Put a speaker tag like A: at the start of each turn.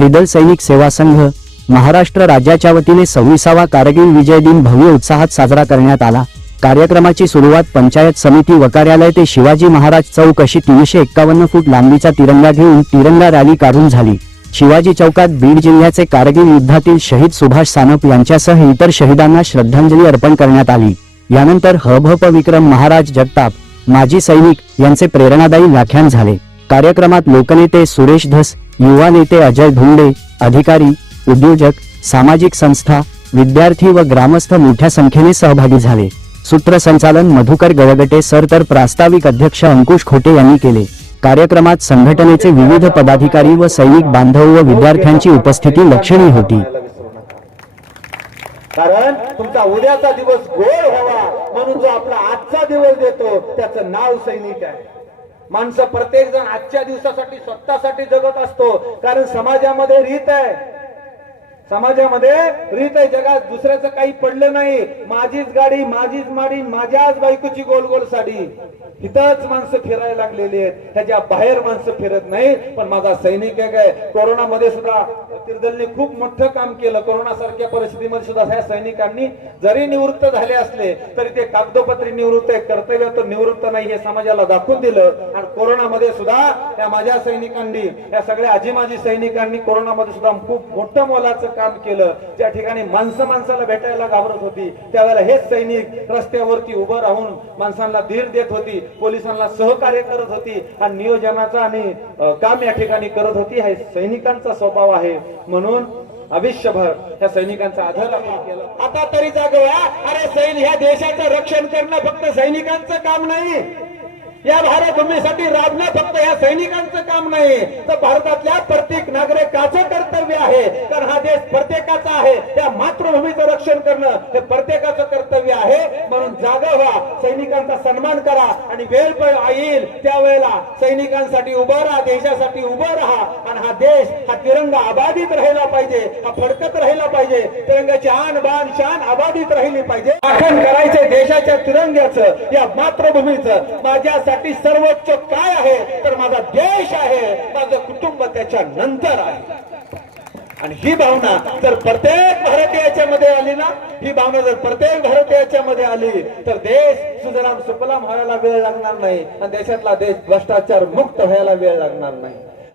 A: त्रिदल सैनिक सेवा संघ महाराष्ट्र राज्याच्या वतीने सव्वीसावा कारगिल विजय दिन भव्य उत्साहात साजरा करण्यात आला. कार्यक्रमाची सुरुवात पंचायत समिती व कार्यालय ते शिवाजी महाराज चौक अशी तीनशे एक्कावन्न फूट लांबीचा तिरंगा घेऊन तिरंगा रॅली काढून झाली. शिवाजी चौकात बीड जिल्ह्याचे कारगिल युद्धातील शहीद सुभाष सानप यांच्यासह इतर शहीदांना श्रद्धांजली अर्पण करण्यात आली. यानंतर हभप विक्रम महाराज जगताप माजी सैनिक यांचे प्रेरणादायी व्याख्यान झाले. कार्यक्रमात लोकनेते सुरेश धस युवा नेते अजय धुंडे अधिकारी उद्योजक सामाजिक संस्था विद्यार्थी व ग्रामस्थ मोठ्या संख्येने सहभागी झाले. सूत्रसंचालन मधुकर गळगटे सर तर प्रास्ताविक अध्यक्ष अंकुश खोटे यांनी केले. कार्यक्रमात संघटनेचे विविध पदाधिकारी व सैनिक बांधव व विद्यार्थ्यांची उपस्थिती लक्षणीय होती.
B: कारण तुमचा उद्याचा दिवस गोड व्हावा म्हणून जो आपला आजचा दिवस देतो त्याचं नाव सैनिक आहे. माणसं प्रत्येक जण आजच्या दिवसासाठी स्वतःसाठी जगत असतो. कारण समाजामध्ये रीत आहे. समाजामध्ये रीत आहे जगात दुसऱ्याचं काही पडलं नाही. माझीच गाडी माझीच माडी माझ्याच बायकोची गोल गोल साडी. इथंच माणसं फिरायला लागलेली आहेत. ह्याच्या बाहेर माणसं फिरत नाही पण माझा सैनिक एक आहे. कोरोनामध्ये सुद्धा तिरदलने खूप मोठं काम केलं. कोरोना सारख्या परिस्थितीमध्ये सुद्धा ह्या सैनिकांनी जरी निवृत्त झाले असले तरी ते कागदोपत्री निवृत्त आहे. कर्तव्य तर निवृत्त नाही हे समाजाला दाखवून दिलं. आणि कोरोनामध्ये सुद्धा या माझ्या सैनिकांनी या सगळ्या आजी माजी सैनिकांनी कोरोनामध्ये सुद्धा खूप मोठं मोलाचं काम केलं. ज्या ठिकाणी माणसं माणसाला भेटायला घाबरत होती त्यावेळेला हेच सैनिक रस्त्यावरती उभं राहून माणसांना धीर देत होती पोलिसांना सहकार्य करत होती आणि नियोजनाचा आणि काम या ठिकाणी करत होती. हा सैनिकांचा स्वभाव आहे. म्हणून आयुष्यभर त्या सैनिकांचा आधार आपण केला. आता तरी जागवा अरे सैन ह्या देशाचं रक्षण करणं फक्त सैनिकांचं काम नाही. या भारतभूमीसाठी राबणं फक्त या सैनिकांचं काम नाही तर भारतातल्या प्रत्येक नागरिकाचं कर्तव्य आहे. कारण हा देश प्रत्येकाचा आहे. त्या मातृभूमीचं रक्षण करणं हे प्रत्येकाचं कर्तव्य आहे. म्हणून जागा व्हा. सैनिकांचा सन्मान करा. आणि वेळ पण येईल त्यावेळेला सैनिकांसाठी उभं राहा. देशासाठी उभं राहा. आणि हा देश हा तिरंगा अबाधित राहिला पाहिजे. हा फडकत राहिला पाहिजे. तिरंगाची आन बान शान अबाधित राहिली पाहिजे. राखण करायचे देशाच्या तिरंग्याचं या मातृभूमीचं. माझ्यासाठी सर्वोच्च काय आहे? तर माझा देश आहे. माझं कुटुंब त्याच्या नंतर आहे. आणि ही भावना जर प्रत्येक भारतीयाच्या ही भावना जर प्रत्येक भारतीयाच्या मध्ये आली तर देश सुजलाम सुफलाम व्हायला वेळ लागणार नाही. आणि देशातला देश भ्रष्टाचार मुक्त व्हायला वेळ लागणार नाही.